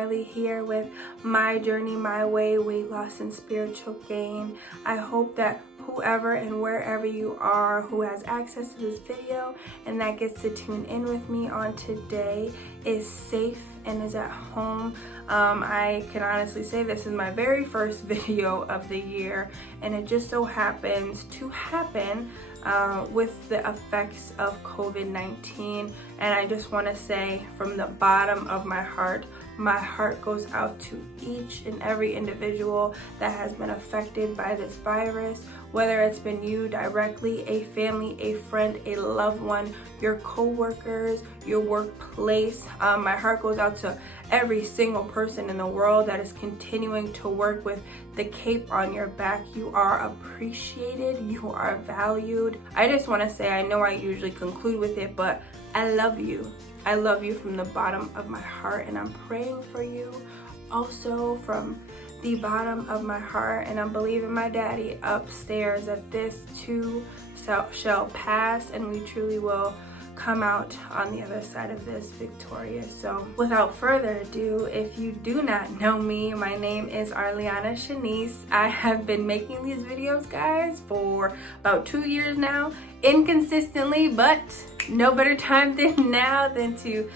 Arlie here with My Journey, My Way, Weight Loss and Spiritual Gain. I hope that whoever and wherever you are who has access to this video and that gets to tune in with me on today is safe and is at home. I can honestly say this is my very first video of the year, and it just so happens to happen with the effects of COVID-19. And I just want to say from the bottom of my heart goes out to each and every individual that has been affected by this virus, whether it's been you directly, a family, a friend, a loved one, your co-workers, your workplace. My heart goes out to every single person in the world that is continuing to work with the cape on your back. You are appreciated, you are valued. I just want to say, I know I usually conclude with it, but I love you. I love you from the bottom of my heart, and I'm praying for you also from the bottom of my heart, and I'm believing my daddy upstairs that this too shall pass, and we truly will come out on the other side of this victorious. So without further ado, if you do not know me, my name is Arliana Shanice. I have been making these videos, guys, for about 2 years now, inconsistently, but no better time than now than to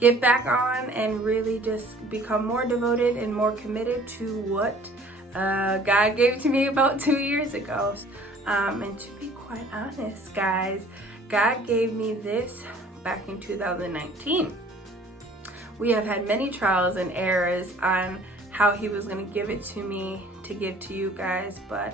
get back on and really just become more devoted and more committed to what God gave to me about 2 years ago. And to be quite honest, guys, God gave me this back in 2019. We have had many trials and errors on how he was going to give it to me to give to you guys, but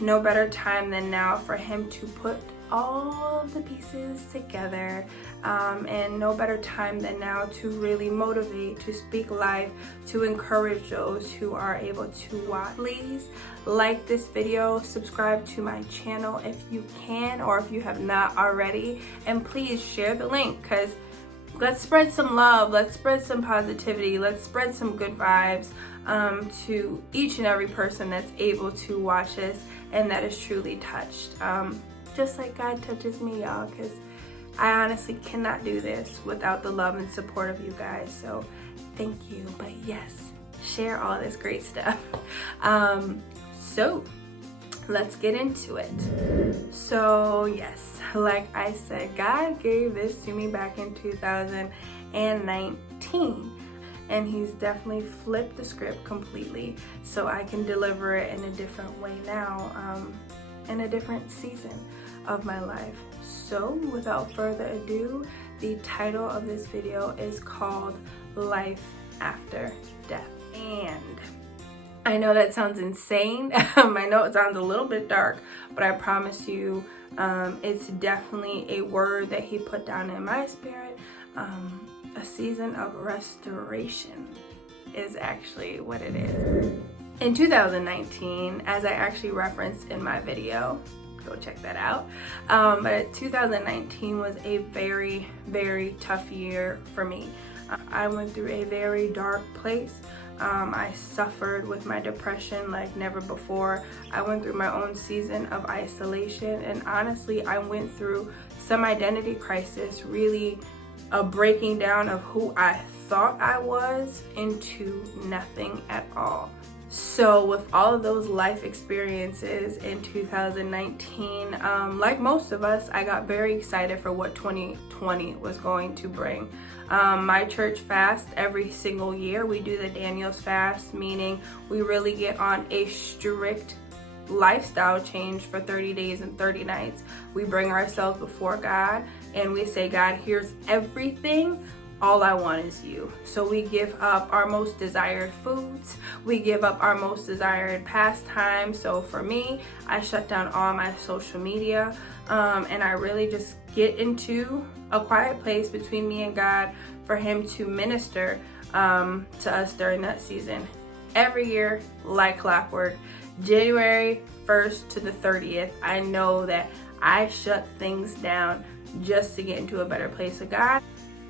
no better time than now for him to put all the pieces together, and no better time than now to really motivate, to speak life, to encourage those who are able to watch. Please like this video, subscribe to my channel if you can, or if you have not already, and please share the link, because let's spread some love, let's spread some positivity, let's spread some good vibes to each and every person that's able to watch this and that is truly touched. Just like God touches me, y'all, because I honestly cannot do this without the love and support of you guys. So thank you. But yes, share all this great stuff. So let's get into it. So yes, like I said, God gave this to me back in 2019. And he's definitely flipped the script completely so I can deliver it in a different way now, in a different season of my life. So without further ado, the title of this video is called Life After Death. And I know that sounds insane. I know it sounds a little bit dark, but I promise you it's definitely a word that he put down in my spirit. A season of restoration is actually what it is. In 2019, as I actually referenced in my video, go check that out. But 2019 was a very, very tough year for me. I went through a very dark place. I suffered with my depression like never before. I went through my own season of isolation, and honestly, I went through some identity crisis, really a breaking down of who I thought I was into nothing at all. So with all of those life experiences in 2019, like most of us, I got very excited for what 2020 was going to bring. My church fast every single year. We do the Daniel's fast, meaning we really get on a strict lifestyle change for 30 days and 30 nights. We bring ourselves before God and we say, God, here's everything. All I want is you. So we give up our most desired foods. We give up our most desired pastimes. So for me, I shut down all my social media, and I really just get into a quiet place between me and God for him to minister to us during that season. Every year, like clockwork, January 1st to the 30th, I know that I shut things down just to get into a better place with God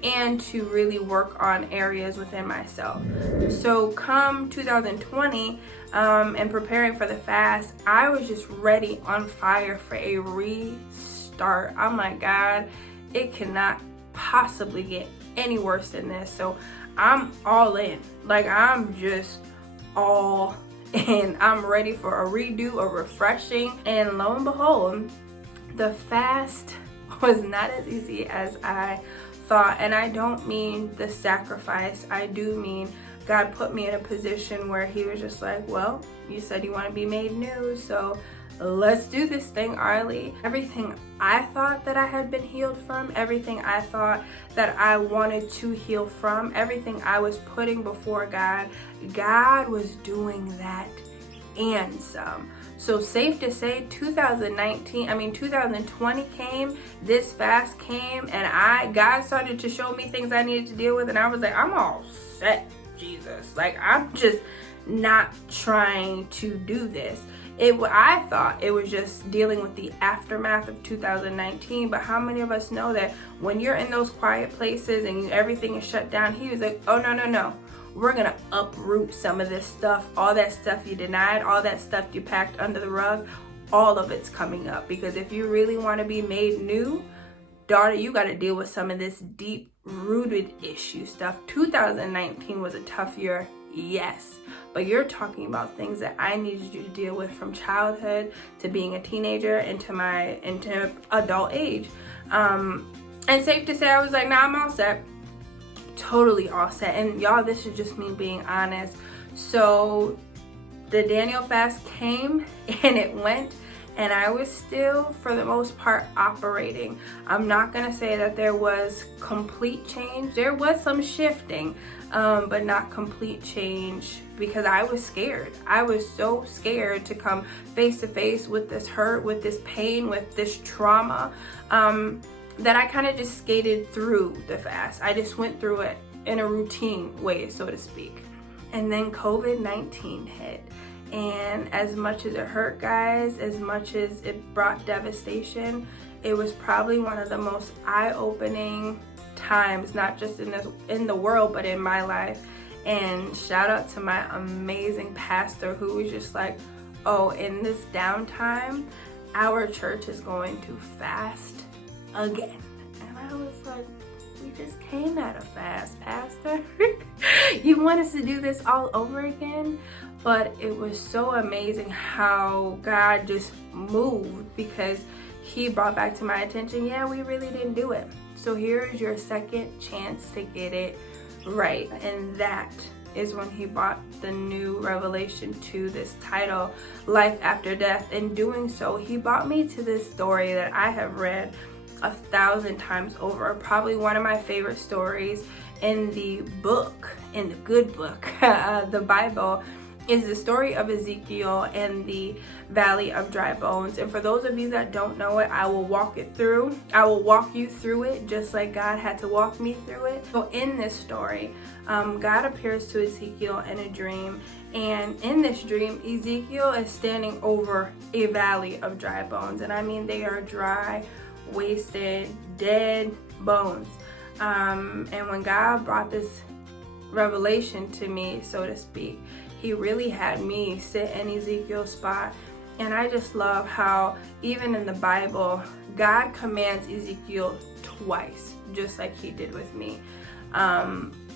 and to really work on areas within myself. So come 2020 and preparing for the fast, I was just ready, on fire for a restart. I'm like, God, it cannot possibly get any worse than this. So I'm all in. Like, I'm just all in. I'm ready for a redo, a refreshing. And lo and behold, the fast was not as easy as I thought. And I don't mean the sacrifice. I do mean God put me in a position where he was just like, well, you said you want to be made new, so let's do this thing, Arlie. Everything I thought that I had been healed from, everything I thought that I wanted to heal from, everything I was putting before God, God was doing that and some. So safe to say 2020 came, this fast came, and God started to show me things I needed to deal with, and I was like, I'm all set, Jesus. Like, I'm just not trying to do this. I thought it was just dealing with the aftermath of 2019, but how many of us know that when you're in those quiet places and everything is shut down, he was like, oh, no. We're gonna uproot some of this stuff, all that stuff you denied, all that stuff you packed under the rug, all of it's coming up. Because if you really wanna be made new, daughter, you gotta deal with some of this deep rooted issue stuff. 2019 was a tough year, yes, but you're talking about things that I needed you to deal with from childhood to being a teenager into adult age. And safe to say, I was like, nah, I'm all set. Totally all set. And y'all, this is just me being honest. So the Daniel fast came and it went, and I was still, for the most part, operating. I'm not gonna say that there was complete change. There was some shifting, but not complete change, because I was scared. I was so scared to come face to face with this hurt, with this pain, with this trauma, that I kind of just skated through the fast. I just went through it in a routine way, so to speak. And then COVID-19 hit. And as much as it hurt, guys, as much as it brought devastation, it was probably one of the most eye-opening times, not just in the world, but in my life. And shout out to my amazing pastor, who was just like, oh, in this downtime, our church is going to fast again. And I was like, we just came out of fast, Pastor. You want us to do this all over again? But it was so amazing how God just moved, because he brought back to my attention, yeah, we really didn't do it. So here's your second chance to get it right. And that is when he brought the new revelation to this title, Life After Death. In doing so, he brought me to this story that I have read 1,000 times over. Probably one of my favorite stories in the book, in the good book, the Bible, is the story of Ezekiel and the Valley of Dry Bones. And for those of you that don't know it, I will walk you through it just like God had to walk me through it. So in this story, God appears to Ezekiel in a dream, and in this dream, Ezekiel is standing over a valley of dry bones. And I mean, they are dry, wasted, dead bones. And when God brought this revelation to me, so to speak, he really had me sit in Ezekiel's spot. And I just love how even in the Bible, God commands Ezekiel twice, just like he did with me.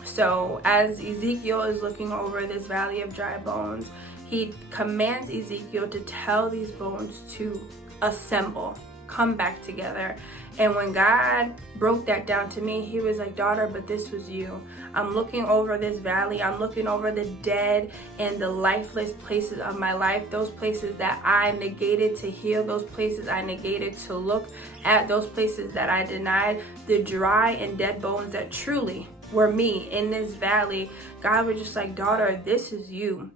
So as Ezekiel is looking over this valley of dry bones, he commands Ezekiel to tell these bones to assemble, come back together. And when God broke that down to me, he was like, daughter, but this was you. I'm looking over this valley. I'm looking over the dead and the lifeless places of my life, those places that I negated to heal, those places I negated to look at, those places that I denied, the dry and dead bones that truly were me in this valley. God was just like, daughter, this is you.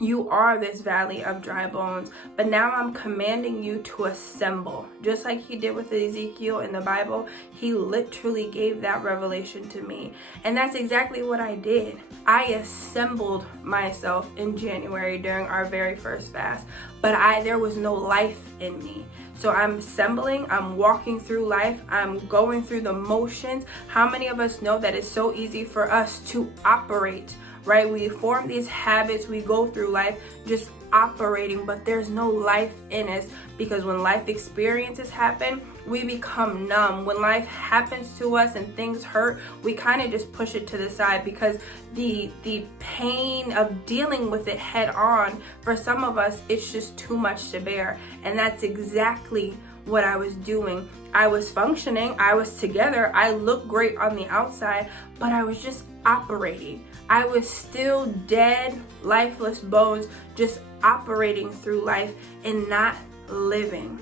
You are this valley of dry bones, but now I'm commanding you to assemble. Just like he did with Ezekiel in the Bible, he literally gave that revelation to me. And that's exactly what I did. I assembled myself in January during our very first fast, but there was no life in me. So I'm assembling, I'm walking through life, I'm going through the motions. How many of us know that it's so easy for us to operate, right? We form these habits, we go through life just operating, but there's no life in us, because when life experiences happen, we become numb. When life happens to us and things hurt, we kind of just push it to the side, because the pain of dealing with it head on, for some of us, it's just too much to bear. And that's exactly what I was doing. I was functioning, I was together, I looked great on the outside, but I was just operating. I was still dead, lifeless bones, just operating through life and not living.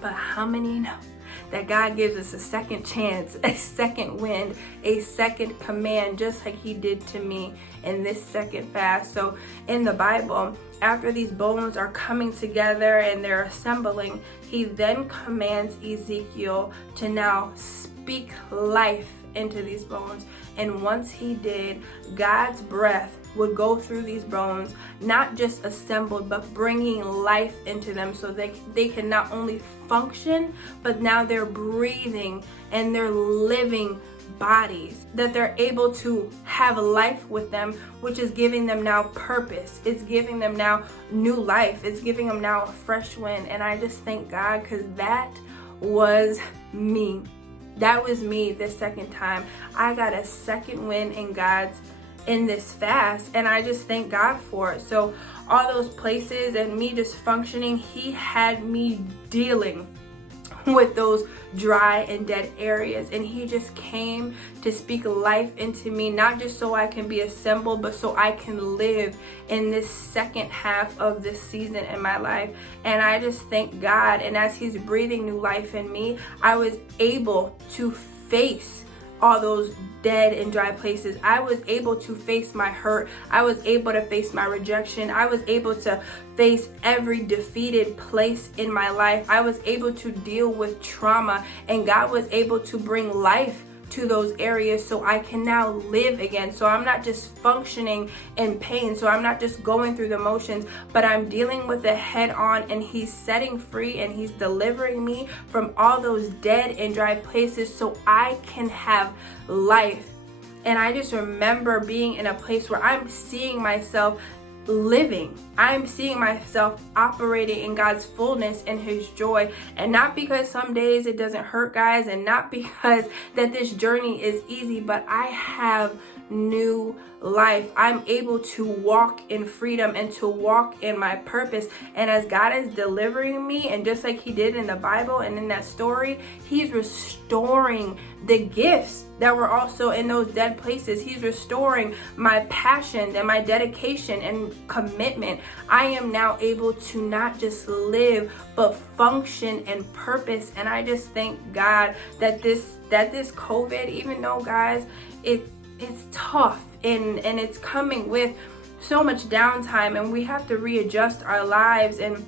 But how many know that God gives us a second chance, a second wind, a second command, just like he did to me in this second fast? So in the Bible, after these bones are coming together and they're assembling, he then commands Ezekiel to now speak life into these bones. And once he did, God's breath would go through these bones, not just assembled, but bringing life into them, so they can not only function, but now they're breathing and they're living bodies, that they're able to have life with them, which is giving them now purpose. It's giving them now new life. It's giving them now a fresh wind. And I just thank God, because that was me. That was me this second time. I got a second wind in this fast, and I just thank God for it. So all those places and me just functioning, he had me dealing with those dry and dead areas, and he just came to speak life into me, not just so I can be assembled, but so I can live in this second half of this season in my life. And I just thank God. And as he's breathing new life in me, I was able to face all those dead and dry places. I was able to face my hurt. I was able to face my rejection. I was able to face every defeated place in my life. I was able to deal with trauma, and God was able to bring life to those areas, so I can now live again. So I'm not just functioning in pain, so I'm not just going through the motions, but I'm dealing with it head on, and he's setting free and he's delivering me from all those dead and dry places so I can have life. And I just remember being in a place where I'm seeing myself living. I'm seeing myself operating in God's fullness and his joy. And not because some days it doesn't hurt, guys, and not because that this journey is easy, but I have new life. I'm able to walk in freedom and to walk in my purpose. And as God is delivering me, and just like he did in the Bible and in that story, he's restoring the gifts that were also in those dead places. He's restoring my passion and my dedication and commitment. I am now able to not just live, but function and purpose. And I just thank God that this COVID, even though, guys, it's tough and it's coming with so much downtime, and we have to readjust our lives and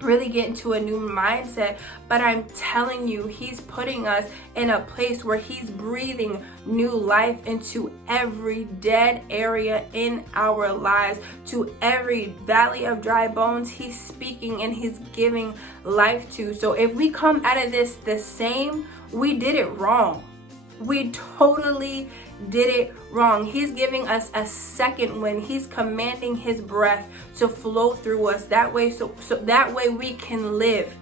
really get into a new mindset. But I'm telling you, he's putting us in a place where he's breathing new life into every dead area in our lives, to every valley of dry bones. He's speaking and he's giving life to. So if we come out of this the same, we did it wrong. We totally did it wrong. He's giving us a second wind. He's commanding his breath to flow through us that way, so that way we can live.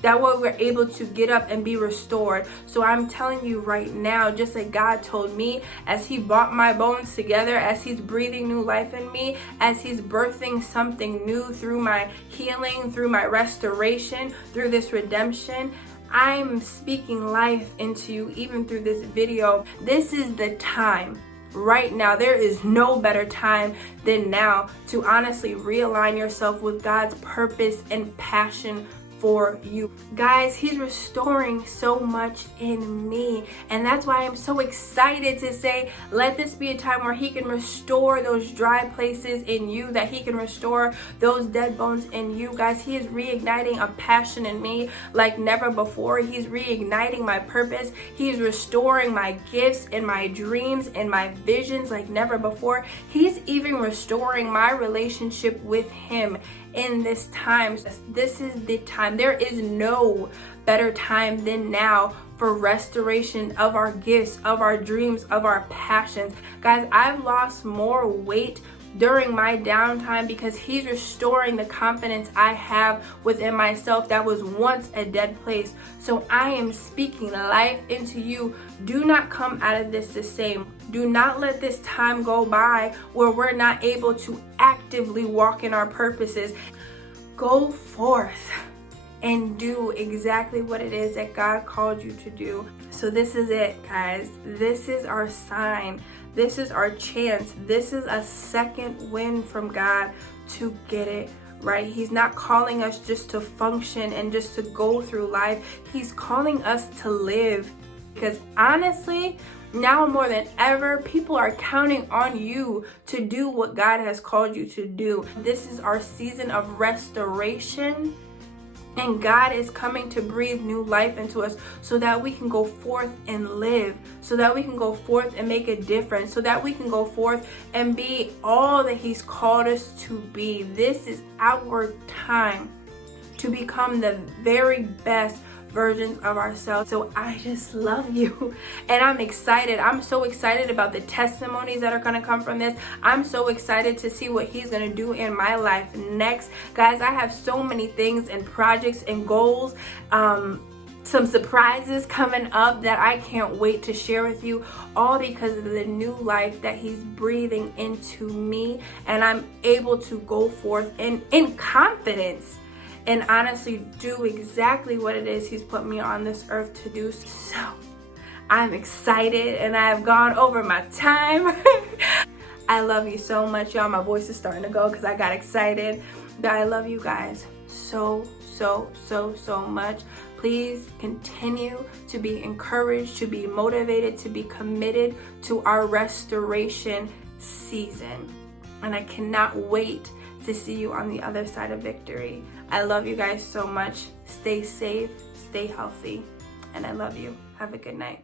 That way we're able to get up and be restored. So I'm telling you right now, just like God told me, as he brought my bones together, as he's breathing new life in me, as he's birthing something new through my healing, through my restoration, through this redemption, I'm speaking life into you even through this video. This is the time right now. There is no better time than now to honestly realign yourself with God's purpose and passion for you. Guys, he's restoring so much in me, and that's why I'm so excited to say, let this be a time where he can restore those dry places in you, that he can restore those dead bones in you. Guys, he is reigniting a passion in me like never before. He's reigniting my purpose. He's restoring my gifts and my dreams and my visions like never before. He's even restoring my relationship with him in this time. This is the time. There is no better time than now for restoration of our gifts, of our dreams, of our passions. Guys, I've lost more weight during my downtime, because he's restoring the confidence I have within myself that was once a dead place. So I am speaking life into you. Do not come out of this the same. Do not let this time go by where we're not able to actively walk in our purposes. Go forth and do exactly what it is that God called you to do. So this is it, guys. This is our sign. This is our chance. This is a second win from God to get it right. He's not calling us just to function and just to go through life. He's calling us to live. Because honestly, now more than ever, people are counting on you to do what God has called you to do. This is our season of restoration. And God is coming to breathe new life into us so that we can go forth and live, so that we can go forth and make a difference, so that we can go forth and be all that He's called us to be. This is our time to become the very best versions of ourselves. So I just love you, and I'm excited. I'm so excited about the testimonies that are going to come from this. I'm so excited to see what He's going to do in my life next. Guys, I have so many things and projects and goals, some surprises coming up that I can't wait to share with you, all because of the new life that He's breathing into me, and I'm able to go forth in confidence and honestly do exactly what it is He's put me on this earth to do. So I'm excited, and I have gone over my time. I love you so much, y'all. My voice is starting to go because I got excited. But I love you guys so much. Please continue to be encouraged, to be motivated, to be committed to our restoration season. And I cannot wait to see you on the other side of victory. I love you guys so much. Stay safe, stay healthy, and I love you. Have a good night.